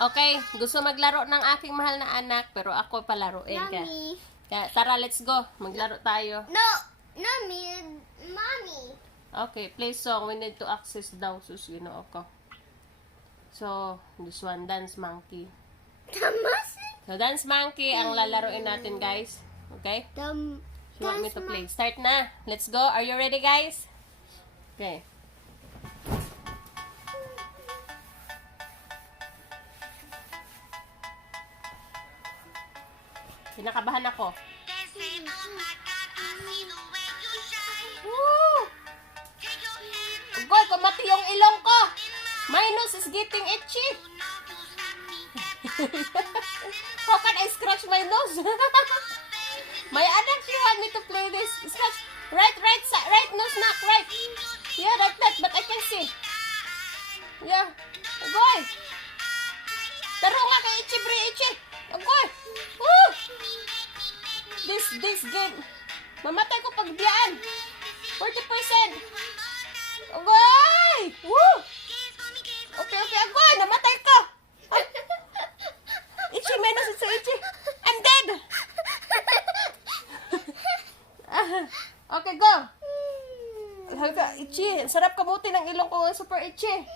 Okay, gusto maglaro ng aking mahal na anak, pero ako palaruin ka. Mommy. Kaya, tara, let's go. Maglaro tayo. No, me, mommy. Okay, play song. We need to access daw. Sus, ginoo ko. So, this one, Dance Monkey. So, Dance Monkey ang lalaroin natin, guys. Okay? You want me to play? Start na. Let's go. Are you ready, guys? Okay. Kinakabahan ako. Woo! Goy, kumati yung ilong ko. My nose is getting itchy. How can I scratch my nose? My anak, she want me to play this. Scratch. Right nose knock, right. Yeah, like that, but I can see. Yeah. Goy. Taro nga kay itchy, bre, itchy. Goy. Woo! This game. Mamatay ko pag biyaan. 40%. Agoy! Woo! Okay, agoy! Namatay ko! Itchy, menos it's so itchy. I'm dead! Okay, go! Halika, itchy. Sarap kamuti ng ilong ko. Super itchy.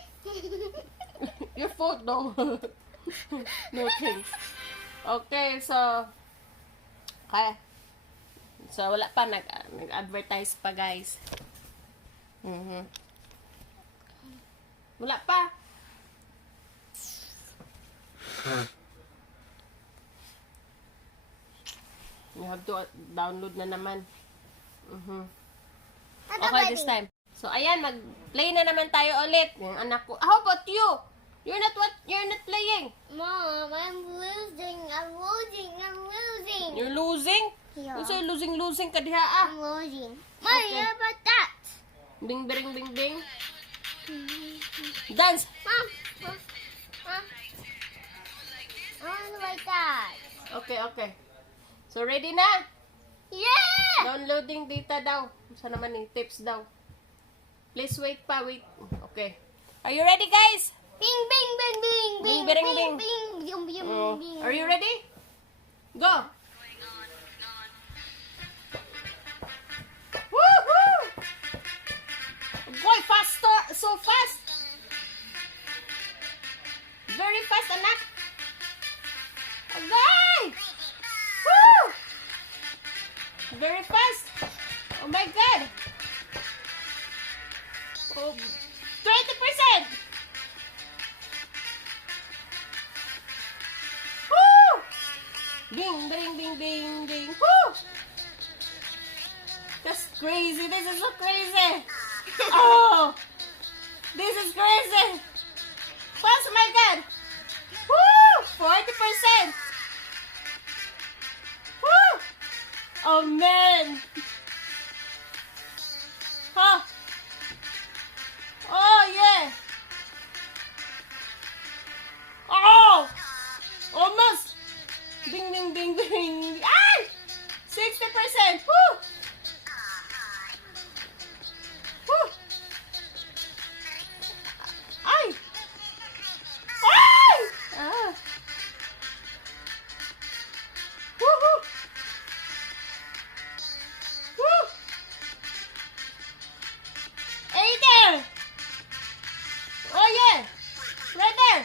Your fault, no? No thanks. Okay, so... Okay. So, wala pa. Nag-advertise pa, guys. Wala pa. You have to download na naman. Okay, this time. So, ayan, mag-play na naman tayo ulit. Yung anak ko. How about you? You're not playing. Mom, I'm losing. You're losing? Yeah. You say losing ka diha ah. I'm losing. Mommy, Okay. how about that? Bing, bing, bing, bing. Dance. Mom. I want like that. Okay. So, ready na? Yeah! Downloading data daw. Saan naman yung tips daw? Please wait. Okay. Are you ready, guys? Bing, bing, bing, bing, Bing, bing, bing, bing, bing. bing, bing, bing, Oh. bing. Are you ready? Go! Woohoo! Boy, faster! So fast! Very fast, anak! Agay! Woo! Very fast! Oh my God! Oh, 20%! Woo! Ding, ding, ding, ding, ding. Woo! That's crazy. This is so crazy. Oh! This is crazy. Fast, oh my God. Woo! 40%. Woo! Oh, man. Huh? Oh, yeah. Oh! Almost. Ding, ding, ding, ding. Ay! 60%. Woo! Woo! Ay! Ay! Ah! Woo-hoo! Woo! 80! Oh, yeah! Right there!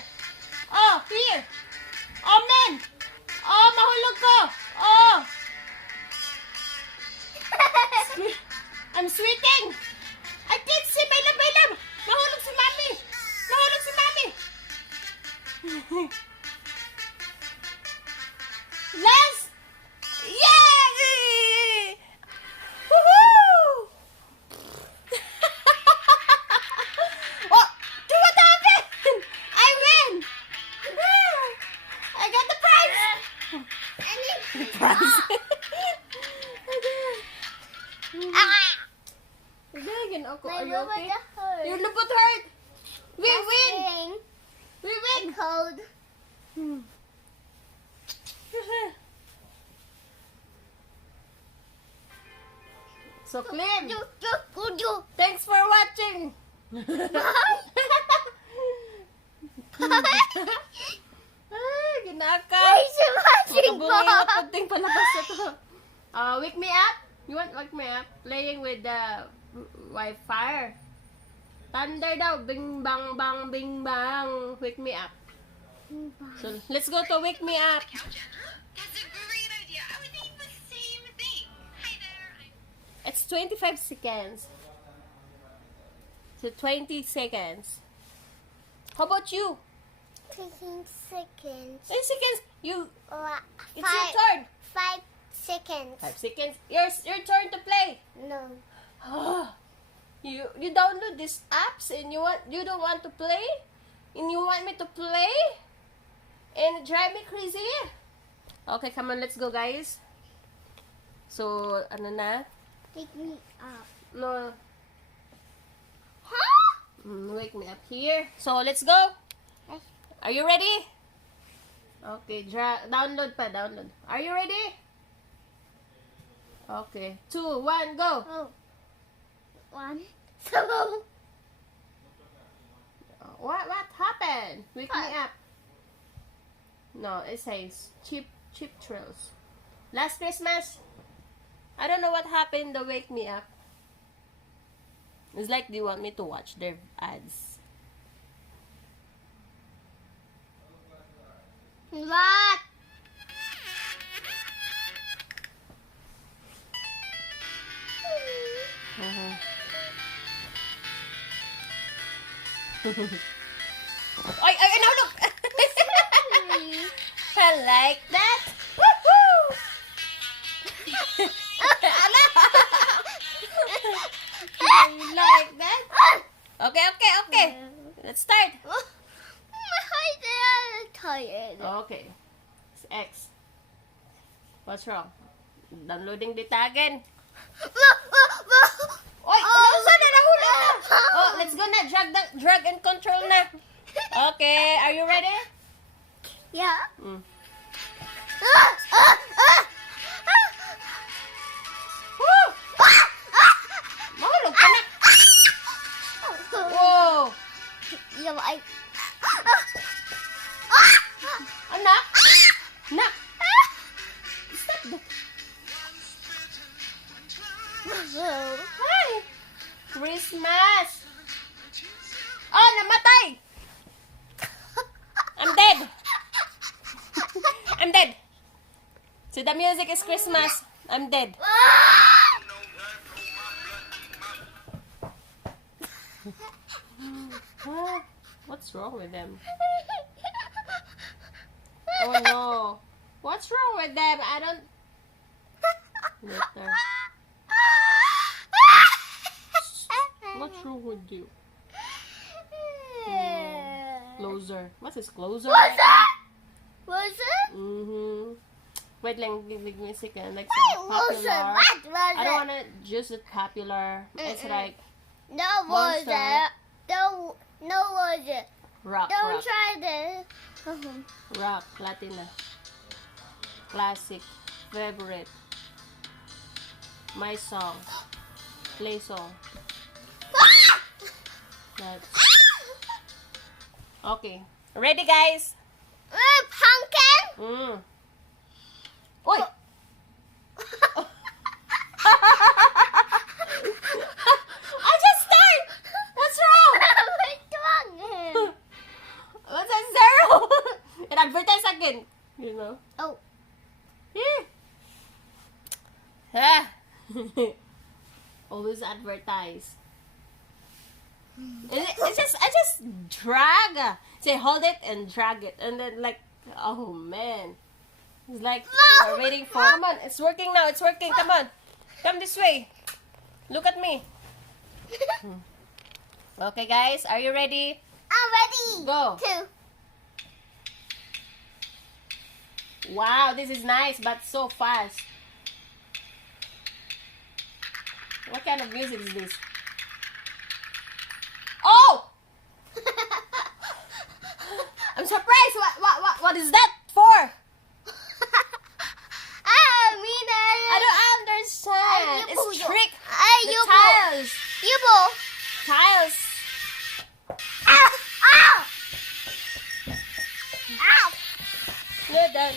Oh, here! Oh, man! Oh, mahulog ko! Oh! I'm sweating! I can't see! My love! Nahulog si Mami! Last! Yay! Woohoo! Oh! Do what happened? I win! I got the prize! I need Prize? Are you okay? Your lupot hurt! We win! We win! Cold. So, Clem, You. thanks for watching! palabas na to. Wake me up? You want wake me up? Playing with the Wi-Fi. Thunder daw. Bing bang bang bing bang. Wake me up. So, let's go to wake me up. That's a great idea. I was thinking the same thing. Hi there. It's 25 seconds. So, 20 seconds. How about you? 15 seconds. 10 seconds. You. Or It's your turn. 5 seconds. 5 seconds. Your turn to play. No. You download these apps and you don't want to play? And you want me to play? And drive me crazy? Okay, come on, let's go, guys. So, ano na? Wake me up. No, Huh? wake me up here. So, let's go. Are you ready? Okay, download pa, download. Are you ready? Okay, 2, 1, go. Oh. 1. So. What happened? Wake me up. No, it says cheap thrills. Last Christmas, I don't know what happened to wake me up. It's like they want me to watch their ads. What? Ay, now look! I like that! Woohoo! I like that? Okay. Let's start. My eyes are tired. Okay. It's X. What's wrong? Downloading data again. Oy, nausan na, nahulog na. Oh, let's go na. Drag and control na. Okay, are you ready? Yeah. Mm. Woo! Mahulog ka na. Whoa! Yeah, I. Anak? Anak! Stop that. Hi! Christmas! Oh, namatay! I'm dead! I'm dead! So the music is Christmas. I'm dead. What's wrong with them? Oh no. What's wrong with them? I don't... Later. What's wrong with you? Closer. What is closer? What's that? What's it? Mm-hmm. Wait lang, give me a second. Like What's it? popular. What was I don't it? want to just the popular. It's like No, was Monster. it? No, was it? rock, Don't rock, try this. rock, Latina, classic, favorite, my song, play song. That's okay. Ready, guys? Pumpkin? Oi! I just start! What's wrong? What's wrong? What's that zero? It advertise again. You know? Oh. Yeah. Always advertise. I just drag. Say hold it and drag it. And then like, oh man. It's like we're waiting for, come on, it's working now, it's working, come on. Come this way. Look at me. Okay guys, are you ready? I'm ready. Go. 2. Wow, this is nice but so fast. What kind of music is this? Oh! I'm surprised. What is that for? I don't understand. It's trick. The tiles. Tiles. Ow! Ow! Ow! No, done.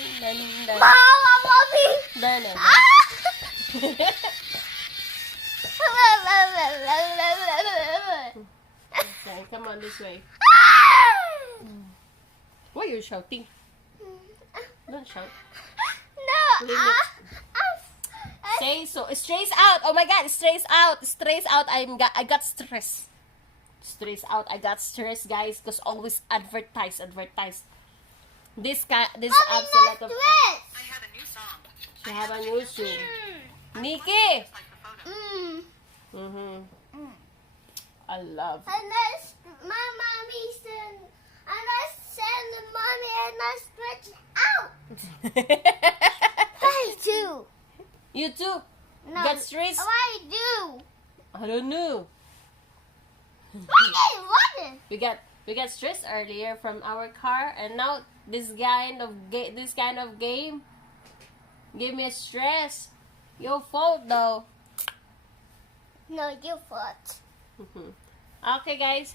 Mama, mommy. Done. Okay, come on this way. Why you're shouting? Don't shout. No. Say so. Strays out. Oh my God, strays out. Strays out. I got stress. Strays out. I got stress, guys, because always advertise. This Mommy, apps a lot of. I have a new song. You have a new shoe. Nikki. Just like the photo. Mhm. I love. And that's my mommy said, and I send the mommy and I stretch out. I do. You too. No. Got stress. I do. I don't know. What? We got stress earlier from our car, and now this kind of game give me stress. Your fault though. No, you fought. Okay, guys,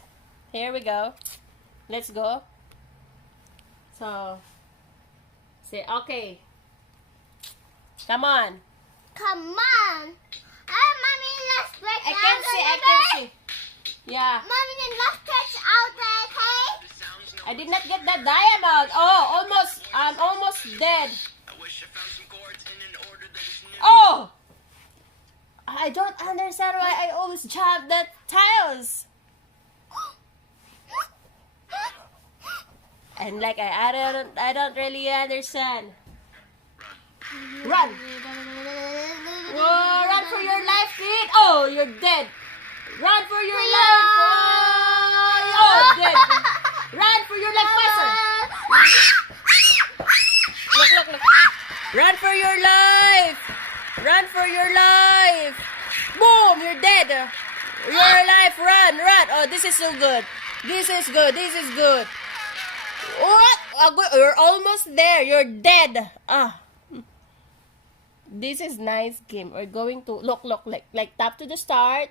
here we go. Let's go. So, say okay. Come on. Come on. Mommy, let's stretch I out. can see. Yeah. Mommy, let's stretch out, okay? This sounds no. I did not get that diamond. Oh, almost. I'm almost dead. I wish I found some chords in an order that is new. Oh! I don't understand why I always jump the tiles. And like I don't really understand. Run! Whoa, run for your life, kid! Oh, you're dead. Run for your life! Oh, dead. Run for your life, faster! Look. Run for your life! Run for your life! Boom! You're dead! Your life, run! Oh, this is so good. This is good. What? You're almost there. You're dead. This is nice game. We're going to look like tap to start,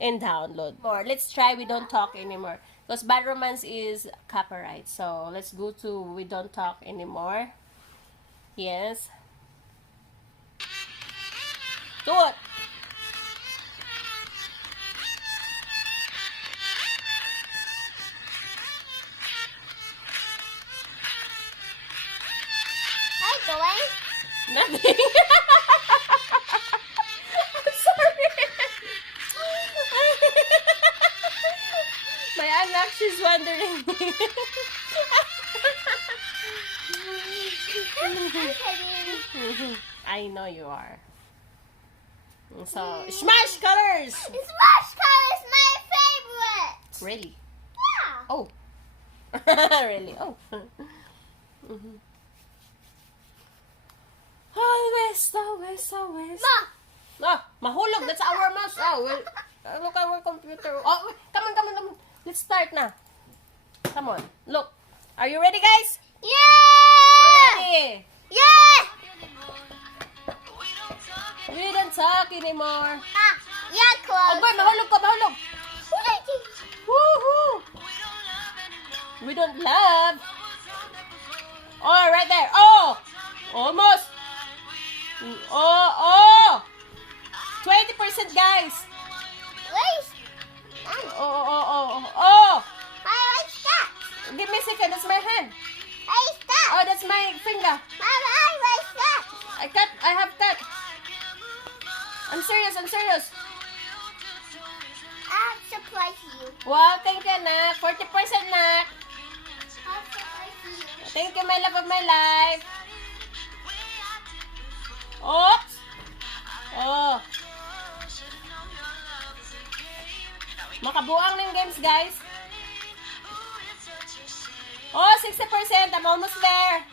and download more. Let's try we don't talk anymore. Because bad romance is copyright. So let's go to we don't talk anymore. Yes. Do it. Hi, Dwayne. Nothing. I'm sorry. My anak, she's wondering me. I know you are. So, smash colors! Smash color is my favorite. Really? Yeah. Oh. Really? Oh. Always. Ma. Mahulog. That's our mouse. Oh, well, look our computer. Oh, come on. Let's start na. Come on. Look. Are you ready, guys? Yeah. Ready. Yeah. We don't talk anymore. Yeah, Oh, close. boy, mahulog. Woohoo. We don't love. Oh, right there. Oh, almost. Oh. 20%, guys. Wait. Oh. I like that. Give me a second. That's my hand. I like that. Oh, that's my finger. Mama, I like that. I have cut. I'm serious. I'll surprise you. Wow, thank you, Nak. 40%, Nak. I'll surprise you. Thank you, my love of my life. Oops. Oh. Makabuang ng games, guys. Oh, 60%. I'm almost there.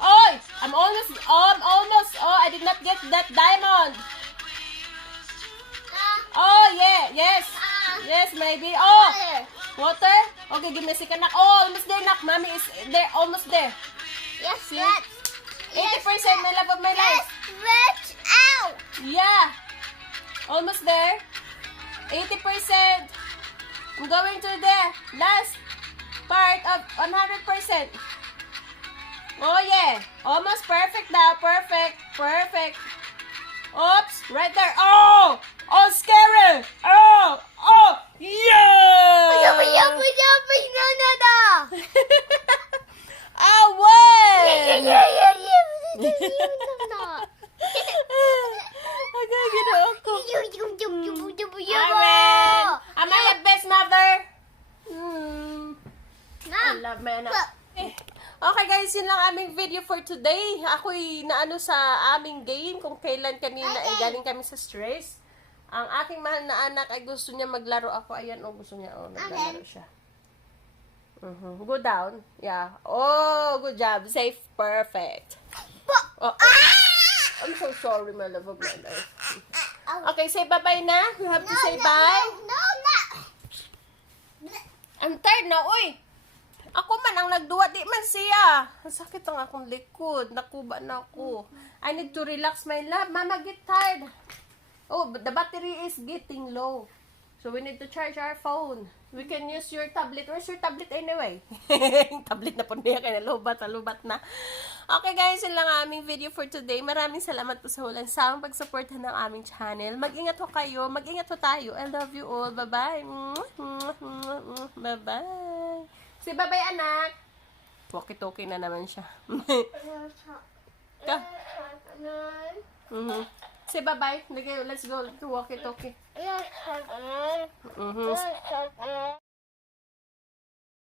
Oh, I'm almost. Oh, I did not get that diamond. Oh, yeah. Yes. Yes, maybe. Oh, water. Okay, give me a second, Nak. Oh, almost there, Nak. Mommy is there. Almost there. Yes, See? let's. 80%, my love of my life. Let's stretch out. Yeah. Almost there. 80%. I'm going to the last part of 100%. Oh, yeah. Almost perfect now. Perfect. Perfect. Oops. Right there. Oh! Oh, scary. Oh! Oh! Yeah! Away! Agay, ginawa ko. Amen. Am I a best mother? I love my anak. Okay guys, yun lang aming video for today. Ako'y naano sa aming game kung kailan kanina ay galing kami sa stress. Ang aking mahal na anak ay gusto niya maglaro ako. Ayan, gusto niya. Naglalaro siya. Go down. Yeah. Oh, good job. Safe. Perfect. Oh. I'm so sorry, my love of my life. Okay, say bye-bye na. You have to say bye. No. I'm tired na, uy. Ako man ang nagduwa, di man siya. Ang sakit ang akong likod. Nakuba na ako. I need to relax, my love. Mama, get tired. Oh, but the battery is getting low. So we need to charge our phone. We can use your tablet. Where's your tablet anyway? Yung tablet na po niya kaya lubat na. Okay guys, yun lang ang aming video for today. Maraming salamat po sa walang sawang pagsuporta ng aming channel. Mag-ingat ho kayo. Mag-ingat ho tayo. I love you all. Bye-bye. Bye-bye. Say bye-bye, anak. Walkie-talkie na naman siya. Ka. Say bye-bye. Let's go to walkie-talkie.